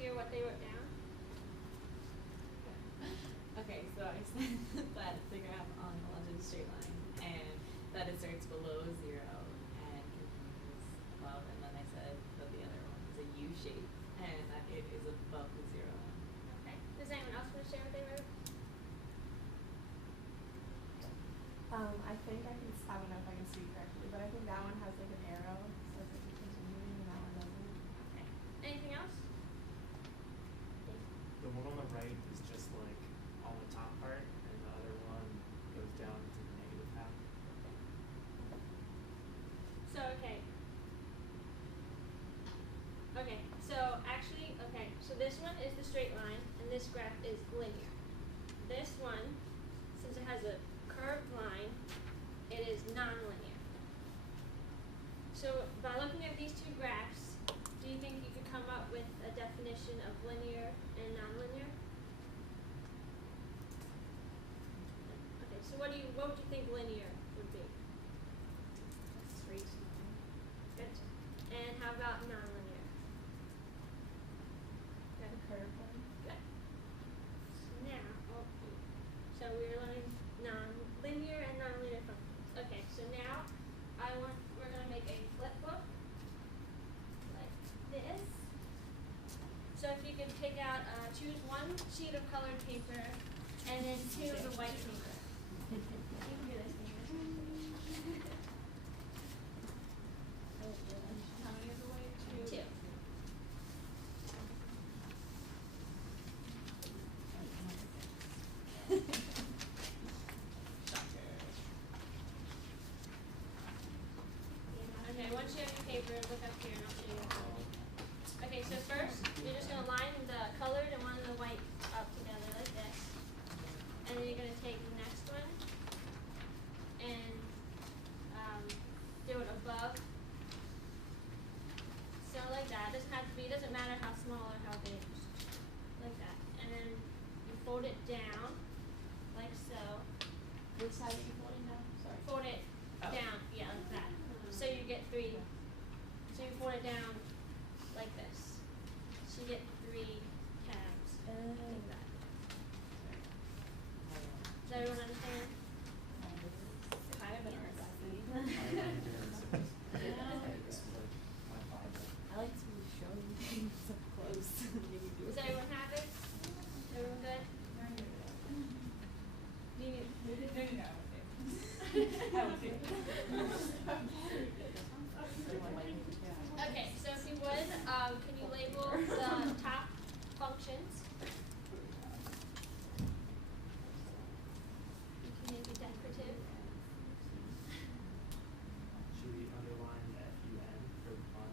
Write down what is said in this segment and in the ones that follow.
hear what they wrote down? Okay, so I said that it's a graph on the left of the straight line, and that it starts below 0 and continues above, and then I said that the other one is a U shape, and that it is above the 0 one. Okay. Does anyone else want to share what they wrote? I think I don't know if I can see correctly, but I think that one has like an arrow, so it's like continuing, and that one doesn't. Okay. Anything else? The one on the right is just like on the top part, and the other one goes down to the negative half. So, okay. Okay, so actually, okay, so this one is the straight line, and this graph is linear. This one, since it has a curved line, it is nonlinear. So by looking at these two graphs, do you think you could come up with a definition of linear and nonlinear? Okay, so what would you think linear would be? A straight line. Good. And how about nonlinear? The curved one. Good. Now, so we're learning linear and nonlinear functions. Okay, so now we're going to make a flip book like this. So if you could pick out, choose one sheet of colored paper and then two of the white paper. You can do this. How many is the white? Two. Okay, once you have your paper, look up here and I'll show you how to make that. Okay, so first, you're just going to line the colored and one of the white up together like this. And then you're going to take the next one and do it above. So like that. It doesn't matter how small or how big. Like that. And then you fold it down like so. Which side are you folding down? Sorry. Fold it down, yeah, like that. So you get three. So you fold it down like this. So you get 3 tabs. Like that. Does everyone understand? Kind of an art lesson. I like to show you things up close. Does everyone have it? Everyone good? Do you need Okay, so if you would, can you label the top functions? You can make it decorative. Should we underline FUN for fun?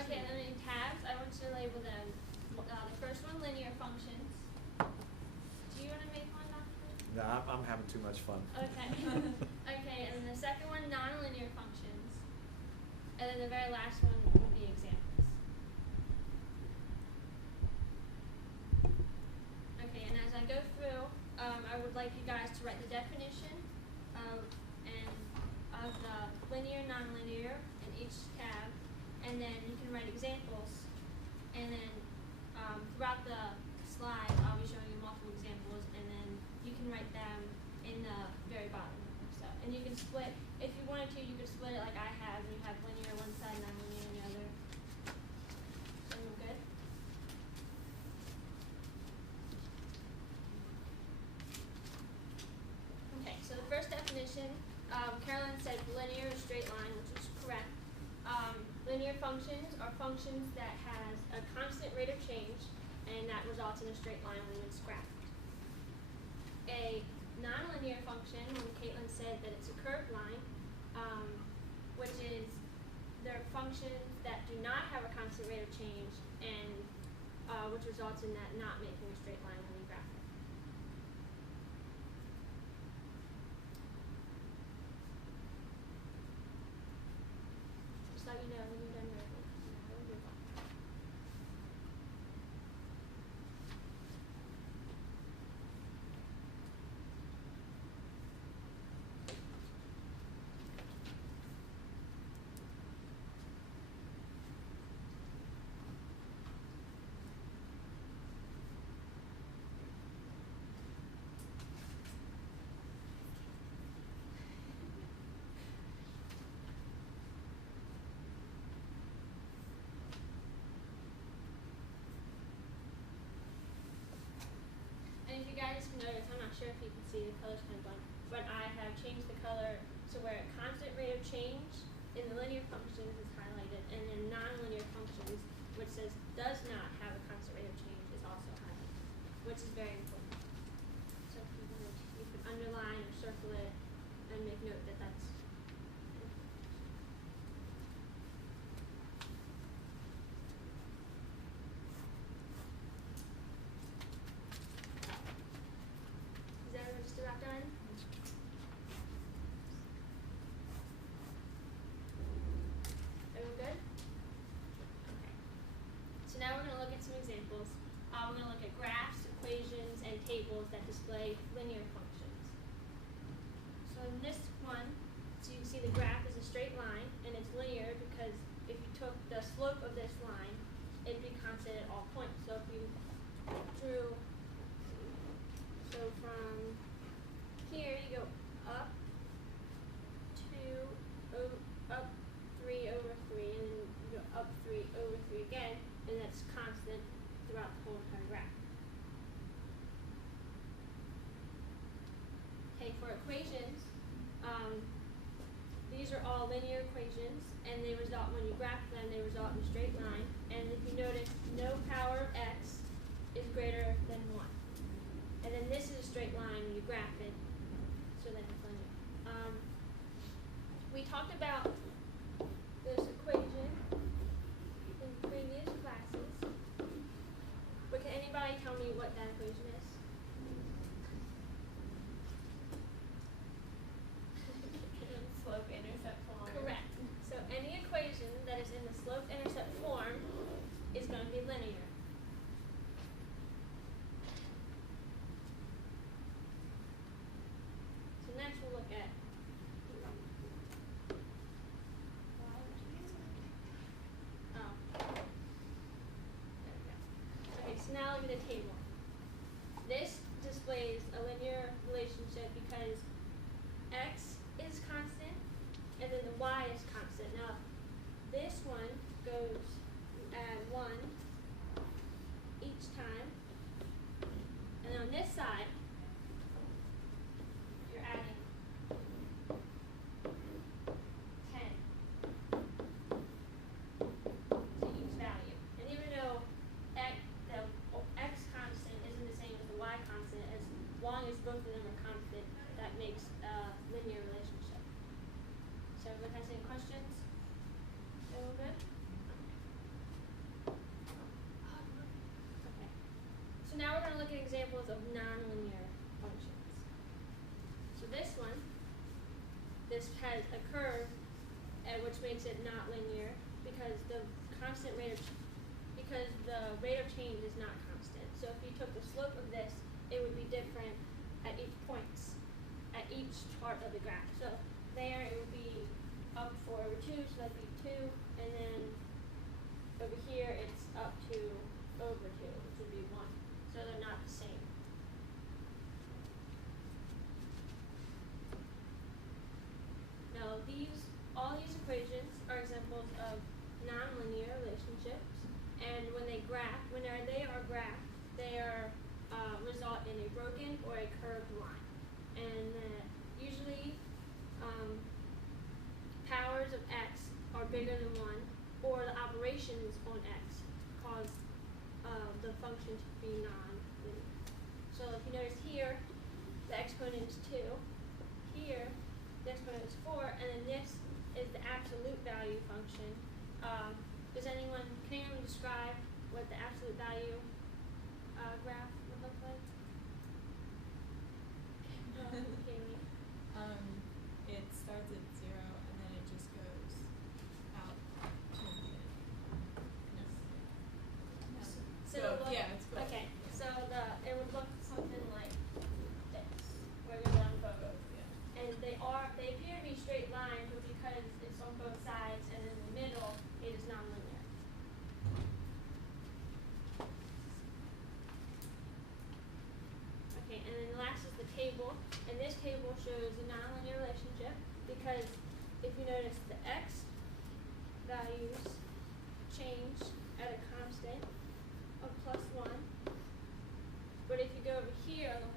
Okay, and then in tabs, I want you to label them. The first one, linear functions. Do you want to make one, Doctor? No, I'm having too much fun. Okay. Okay, and then the second one, nonlinear functions. And then the very last one would be examples. Okay, and as I go through, I would like you guys to write the definition of the linear, nonlinear in each tab, and then you can write examples. And then throughout the slide, I'll be showing you multiple examples, and then you can write them in the very bottom. So, and you can split, if you wanted to, you could split it like I have, and you have linear one side, nonlinear on the other. Everyone good? Okay, so the first definition, Carolyn said linear is straight line, which is correct. Linear functions are functions that has a constant rate of change, and that results in a straight line when it's graphed. A nonlinear function, when Caitlin said that it's a curved line, which is they're functions that do not have a constant rate of change, and which results in that not making a straight line when you graph it. Just let me know when you're done writing. you guys notice, I'm not sure if you can see, the color's kind of blurry, but I have changed the color to where a constant rate of change in the linear functions is highlighted, and in nonlinear functions, which says does not have a constant rate of change, is also highlighted, which is very important. So if you could underline or circle it and make note that that's Is everyone just about done? Everyone good? Okay. So now we're going to look at some examples. We're going to look at graphs, equations, and tables that display linear functions. So in this one, so you can see the graph is a straight line, and it's linear because if you took the slope of this line, it'd be constant at all points. So if you drew, so from here you go up up 3 over 3, and then you go up 3 over 3 again, and that's constant throughout the whole entire graph. Okay, for equations, these are all linear equations, and they result, when you graph them, they result in a straight line. And if you notice, no power of x is greater than 1. And then this is a straight line when you graph it, so then it's linear. We talked about this equation in previous classes, but can anybody tell me what that equation is? Slope-intercept form. Correct. So any equation that is in the slope-intercept form is going to be linear. So next we'll look at Okay, so now look at the table. This displays a linear relationship because x is constant and then the y is constant. Now this one goes, you add 1 each time, and then on this side you're adding 10 to each value. And even though the x constant isn't the same as the y constant, as long as both of them are constant, that makes a linear relationship. So everyone has any questions? Everyone good? Okay. So now we're going to look at examples of nonlinear functions. So this one, this has a curve, which makes it not linear because the rate of change is not constant. So if you took the slope of this, it would be different at each points, at each part of the graph. So there it would be up 4 over 2, so that'd be 2, and then over here it's up to over 2, which would be 1. So they're not the same. Now all these equations are examples of nonlinear relationships, and when they are graphed, they result in a broken or a curved line. And usually powers of x are bigger than 1, or the operations on x cause the function to be non-linear. So if you notice here, the exponent is 2. Here, the exponent is 4, and then this is the absolute value function. Can anyone describe what the absolute value graph would look like? Haley. It starts at 0 and then it just goes out to infinity. So yeah, it's cool. Okay, so it would look something like this, where you're on both. Yeah. And they appear to be straight lines, but because it's on both sides and in the middle, it is nonlinear. Okay, and then last is the table, and this table shows a nonlinear relationship because if you notice, the x values change at a constant of +1, but if you go over here on the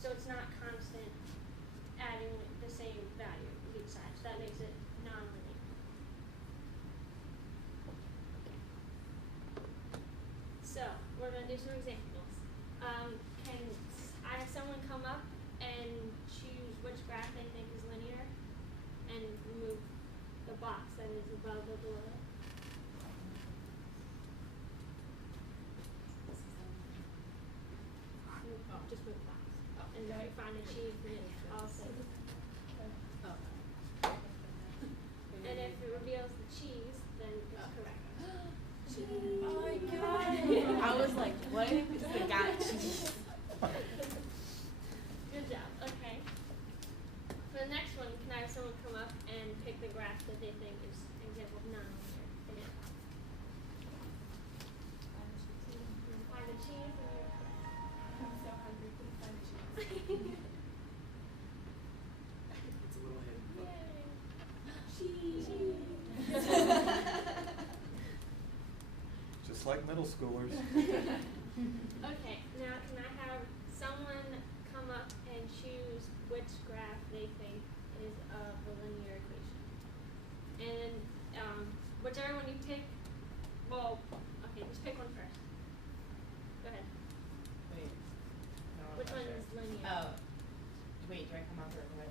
so it's not constant adding the same value of each side. So that makes it nonlinear. So we're gonna do some examples. I have someone come up and choose which graph they think is linear, and remove the box that is above or below it. Just move the box. And then we find a cheese, and it's also. And if it reveals the cheese, then it's correct. Oh my god. I was like, what is the guy cheese? Good job. Okay. For the next one, can I have someone come up and pick the graph that they think is an example of nonlinear? Again. Find the cheese, and you're correct. I'm so hungry. Please find the cheese. It's a little hidden, but Yay. Cheese. Just like middle schoolers. Okay, now can I have someone come up and choose which graph they think is of the linear equation? And whichever one you pick, well, okay, just pick one first. Go ahead. Wait. No, I'm Which not one sure. is linear? Oh. Wait, do I come up or what?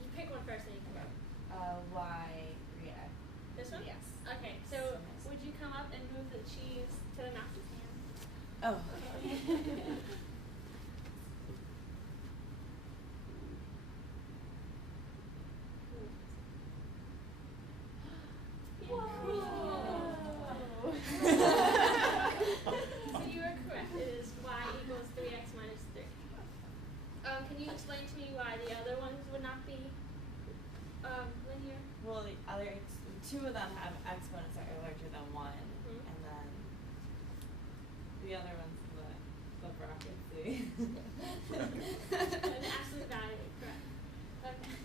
You pick one first, then you come up. Yeah. This one? Yes. Okay, so Nice. would you come up and move the cheese to the mouse's hand? Oh. So you are correct. It is y equals 3x minus 3. Can you explain to me why the other ones would not be linear? Well, the other two of them have exponents that are larger than 1, Mhm. and then the other ones, the brackets, An absolute value, correct. Okay.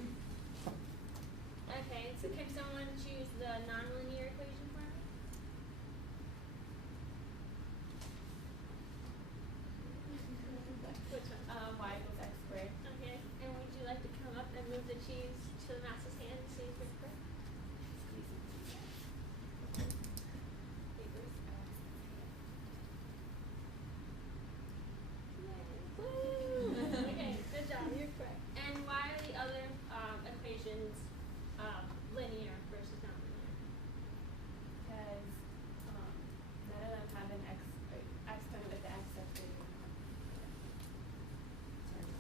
Okay, so can someone choose the nonlinear equation for me? Which one? Y equals x squared. Okay, and would you like to come up and move the cheese to the mouse's hand and see if it's correct? Woo! Okay, good job, you're correct. And why are the other equations linear versus nonlinear? Because none of them have an exponent with the x that's bigger than one.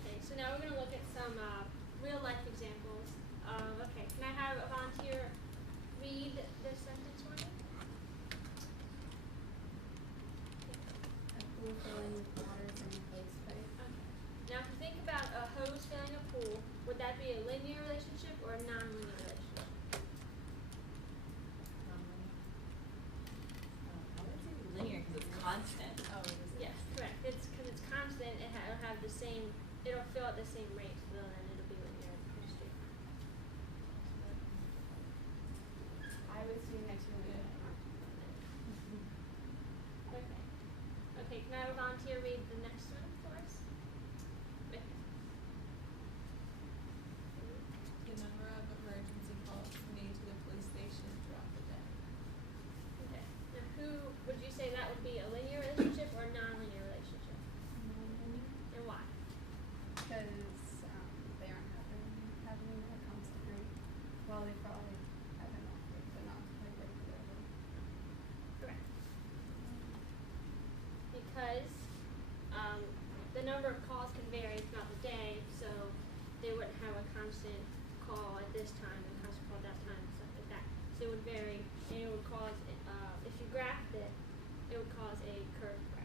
Okay, so now we're going to look at some real life examples. Okay, can I have a volunteer read this sentence for me? A pool filling with water is in a hose pipe. Okay. Now, if you think about a hose filling a pool, would that be a linear relationship or a nonlinear relationship? I would say linear because it's constant. Oh, it is. Yes, correct. It's because it's constant. It'll have the same. It'll fill at the same rate, so then it'll be linear and straight line. I was doing that too. Okay. Okay. Can I have a volunteer read the next one for us? Okay. The number of emergency calls made to the police station throughout the day. Okay. Now, who would you say that would be a linear relationship or a nonlinear relationship? And why? Because they aren't having a constant rate. Well, they probably have an off rate, but not like regularly. Correct. Because the number of calls can vary throughout the day, so they wouldn't have a constant call at this time and constant call at that time and stuff like that. So it would vary, and it would cause, if you graphed it, it would cause a curved graph.